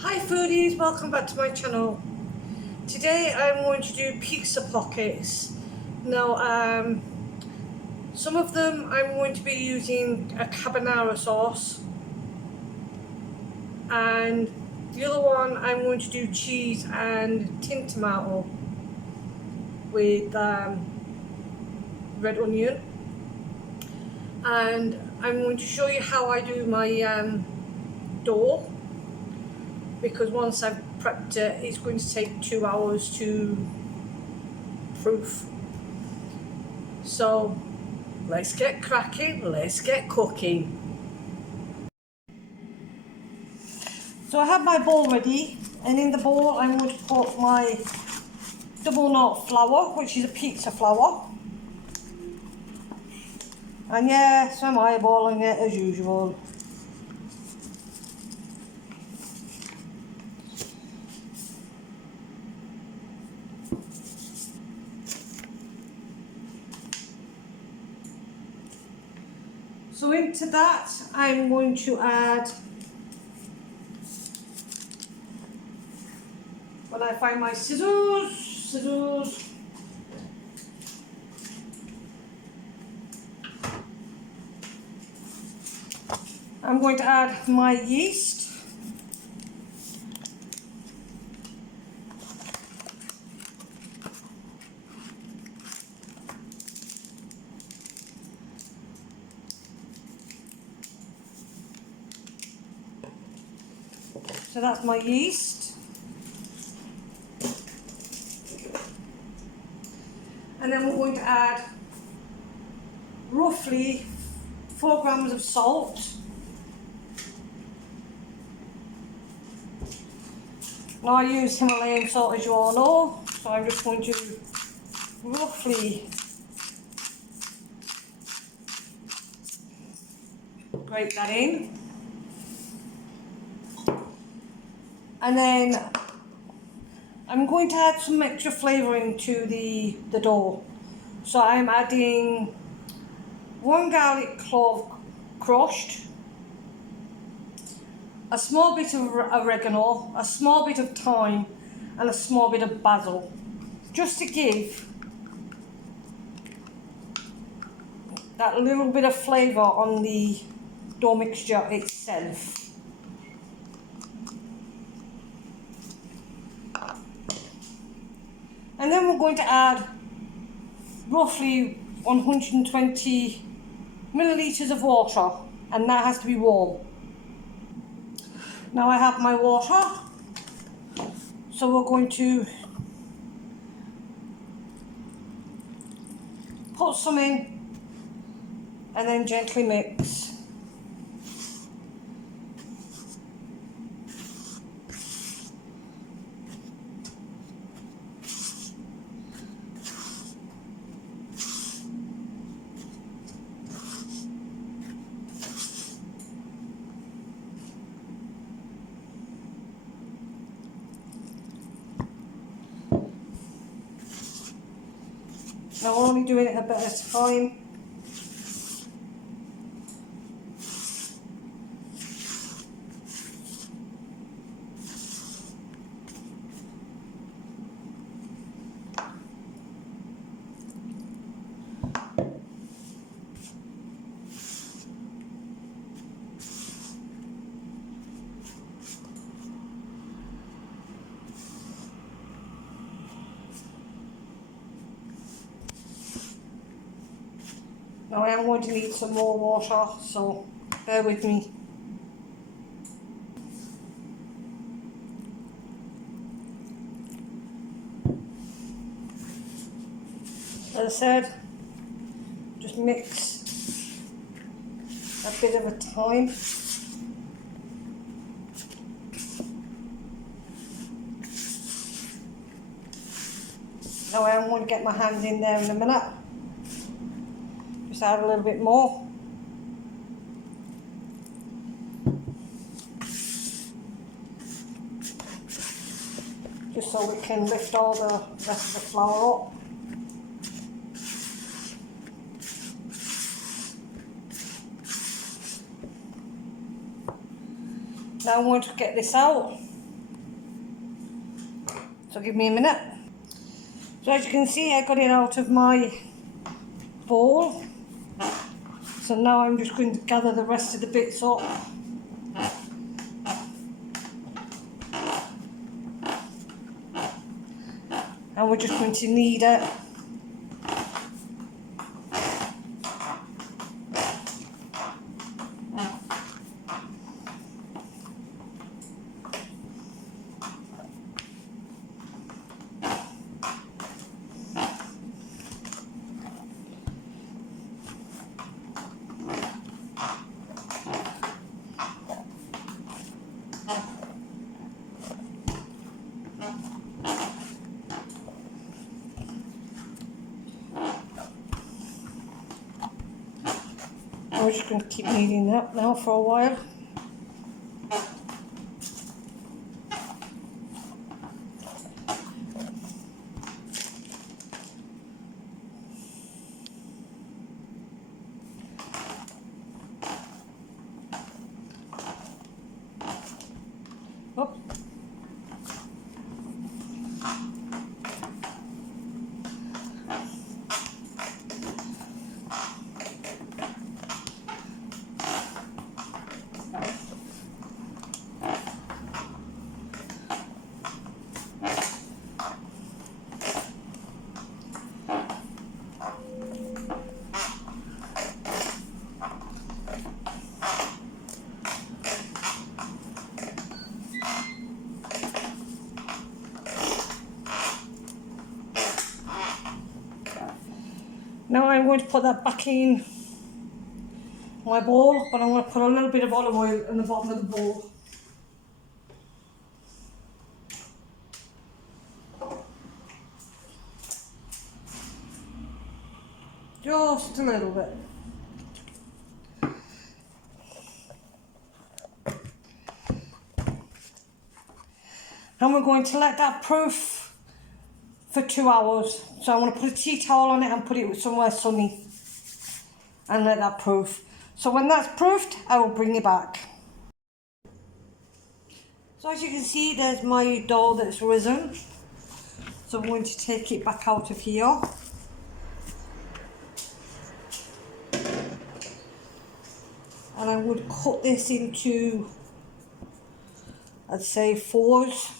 Hi foodies, welcome back to my channel. Today I'm going to do pizza pockets. Now some of them I'm going to be using a carbonara sauce, and the other one I'm going to do cheese and tin tomato with red onion. And I'm going to show you how I do my dough, because once I've prepped it, it's going to take 2 hours to proof. So let's get cracking, let's get cooking. So I have my bowl ready, and in the bowl I'm going to put my double knot flour, which is a pizza flour. And yes, I'm eyeballing it as usual. So into that I'm going to add, when I find my scissors, I'm going to add my yeast. So that's my yeast. And then we're going to add roughly 4 grams of salt. Now I use Himalayan salt, as you all know, so I'm just going to roughly grate that in. And then I'm going to add some extra flavouring to the dough. So I'm adding 1 garlic clove crushed, a small bit of oregano, a small bit of thyme, and a small bit of basil, just to give that little bit of flavour on the dough mixture itself. And then we're going to add roughly 120 millilitres of water, and that has to be warm. Now I have my water, so we're going to put some in and then gently mix. Now we're only doing it a bit at a time. Now I am going to need some more water, so bear with me. As I said, just mix a bit of a time. Now I am going to get my hand in there in a minute. Just add a little bit more. Just so we can lift all the rest of the flour up. Now I'm going to get this out. So give me a minute. So as you can see, I got it out of my bowl. So now I'm just going to gather the rest of the bits up. And we're just going to knead it. We're just going to keep kneading that now for a while. Oh. Now I'm going to put that back in my bowl, but I'm going to put a little bit of olive oil in the bottom of the bowl. Just a little bit. And we're going to let that proof for 2 hours. So I'm going to put a tea towel on it and put it somewhere sunny and let that proof. So when that's proofed, I will bring it back. So as you can see, there's my dough that's risen. So I'm going to take it back out of here. And I would cut this into, I'd say, 4s.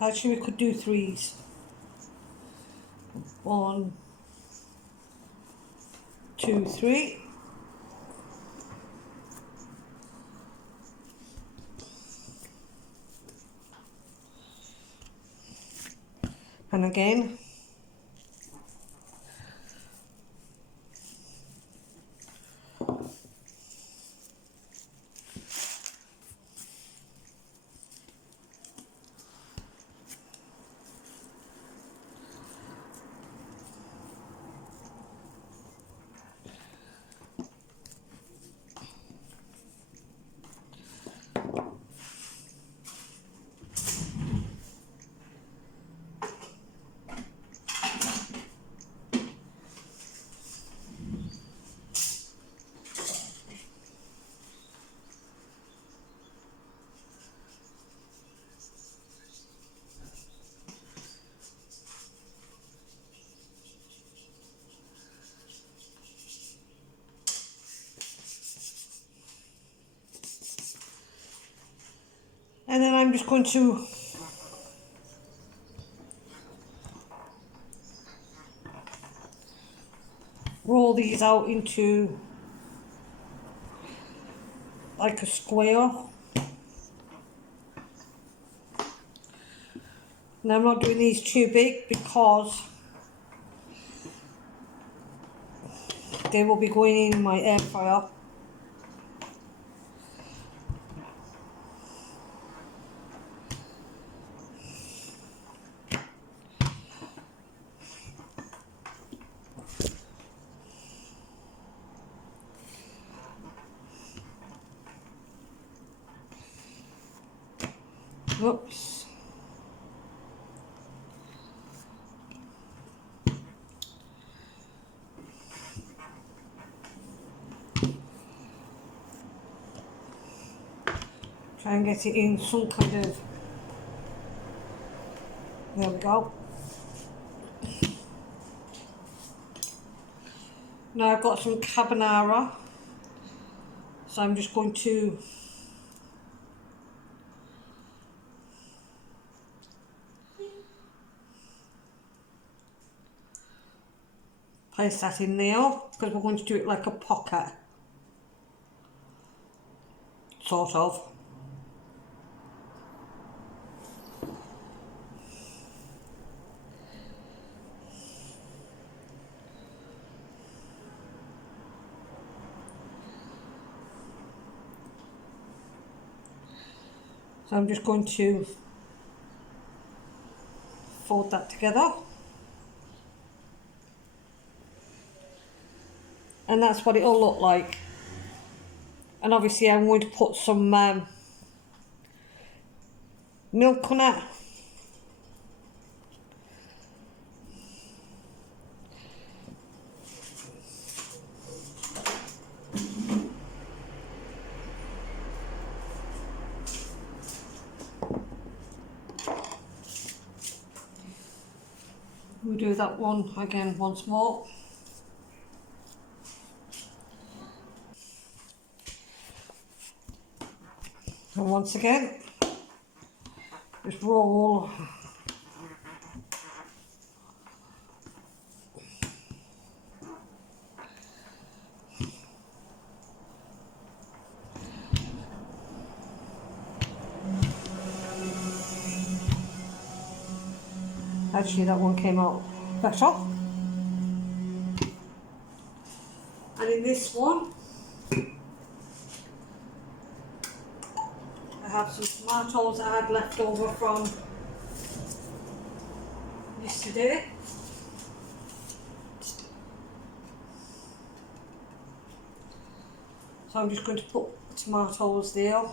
Actually, we could do 3s. 1, 2, 3. And again. And then I'm just going to roll these out into like a square. And I'm not doing these too big because they will be going in my air fryer. Whoops. Try and get it in some kind of, there we go. Now I've got some carbonara, so I'm just going to place that in there, because we're going to do it like a pocket, sort of. So I'm just going to fold that together. And that's what it'll look like. And obviously I'm going to put some milk on it. We'll do that one again once more. And once again, just roll. Actually, that one came out better. And in this one, I have some tomatoes I had left over from yesterday. So I'm just going to put tomatoes there.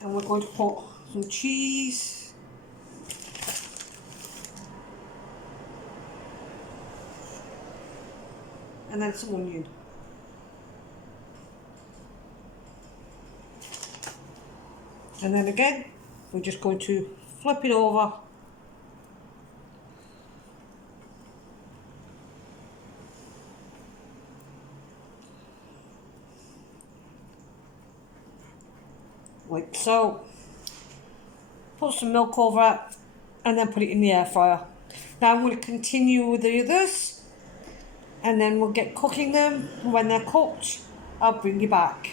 And we're going to put some cheese. And then some onion. And then again, we're just going to flip it over. Like so. Put some milk over it and then put it in the air fryer. Now I'm going to continue with the others and then we'll get cooking them. When they're cooked, I'll bring you back.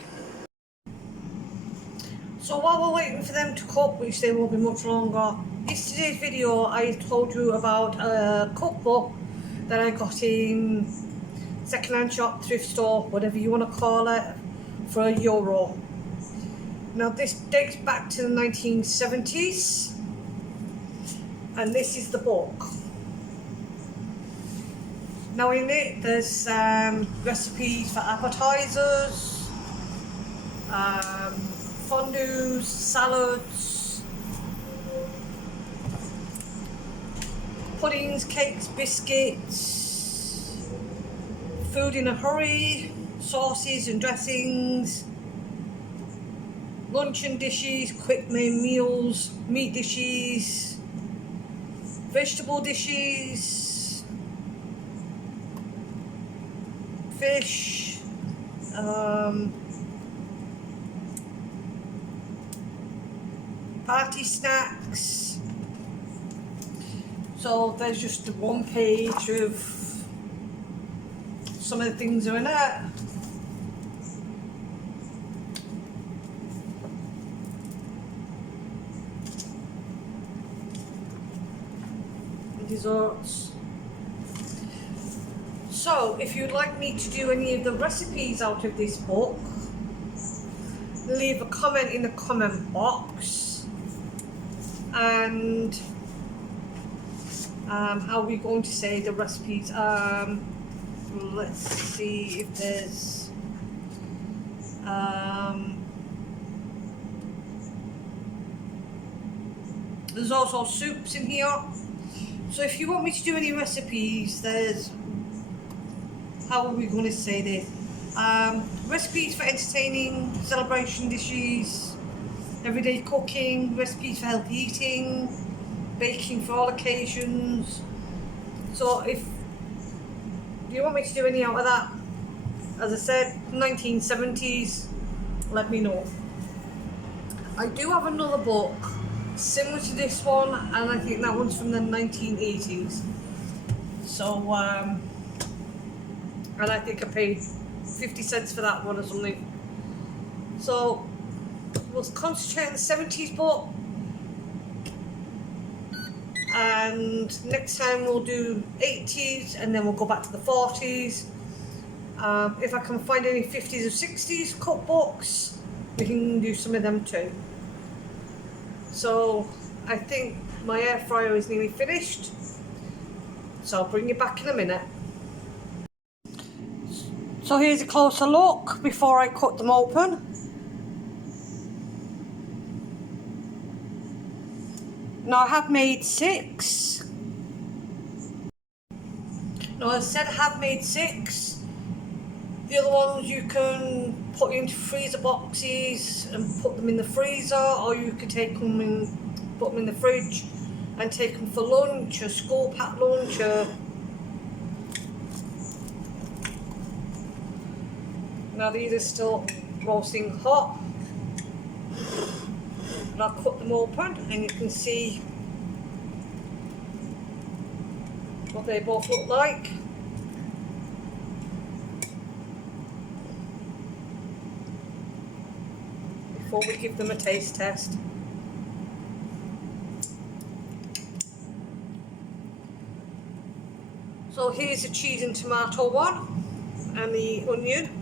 So while we're waiting for them to cook, which they won't be much longer, yesterday's video I told you about a cookbook that I got in second-hand shop, thrift store, whatever you want to call it, for €1. Now this dates back to the 1970s, and this is the book. Now in it there's recipes for appetizers, fondues, salads, puddings, cakes, biscuits, food in a hurry, sauces and dressings, luncheon dishes, quick made meals, meat dishes, vegetable dishes, fish, party snacks. So there's just one page of some of the things that are in it. Desserts. So if you'd like me to do any of the recipes out of this book, leave a comment in the comment box. And how are we going to say the recipes? Let's see if there's There's also soups in here. So if you want me to do any recipes, there's, how are we going to say this? Recipes for entertaining, celebration dishes, everyday cooking, recipes for healthy eating, baking for all occasions. So if you want me to do any out of that, as I said, 1970s, let me know. I do have another book similar to this one, and I think that one's from the 1980s. So, and I think I paid 50 cents for that one or something. So, we'll concentrate on the 70s book, and next time we'll do 80s, and then we'll go back to the 40s. If I can find any 50s or 60s cookbooks, we can do some of them too. So I think my air fryer is nearly finished, so I'll bring you back in a minute. So here's a closer look before I cut them open. Now I have made 6. Now I said I have made 6. The other ones you can put into freezer boxes and put them in the freezer, or you could take them and put them in the fridge and take them for lunch, or school pack lunch, or... Now these are still roasting hot. And I'll cut them open and you can see what they both look like. Before we give them a taste test. So here's the cheese and tomato one, and the onion.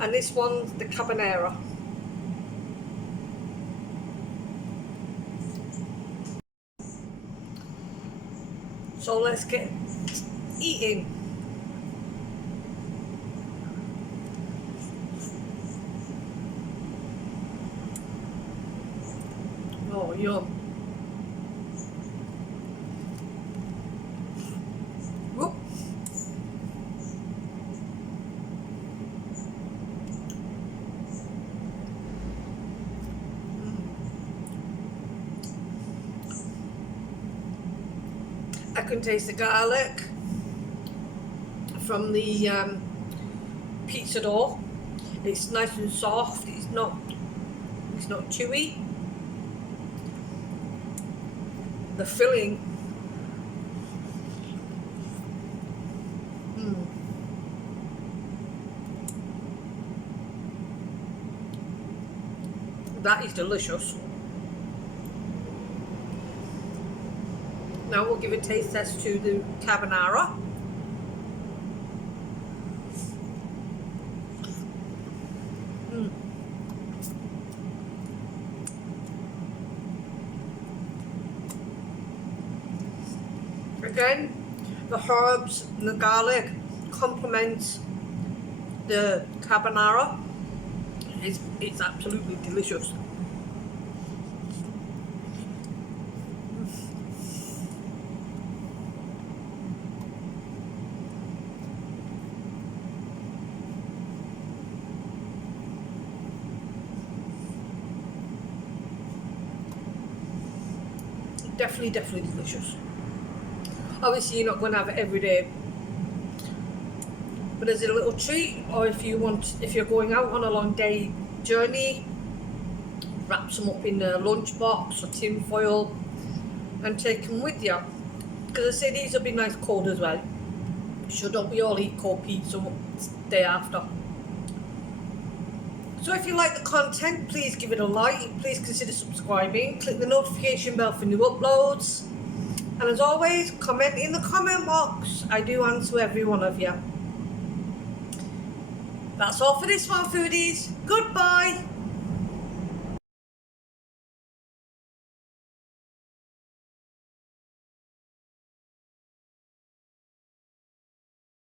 And this one's the carbonara. So let's get eating. Oh, yum. Whoop. I can taste the garlic from the pizza dough. It's nice and soft. It's not chewy. The filling, that is delicious. Now we'll give a taste test to the carbonara. Again, the herbs and the garlic complement the carbonara. It's absolutely delicious. Definitely delicious. Obviously you're not going to have it every day, but as a little treat, or if you're going out on a long day journey, wrap some up in a lunch box or tin foil and take them with you, because I say these will be nice cold as well, so don't we all eat cold pizza the day after. So if you like the content, please give it a like, please consider subscribing, click the notification bell for new uploads, and as always, comment in the comment box. I do answer every one of you. That's all for this one, foodies. Goodbye.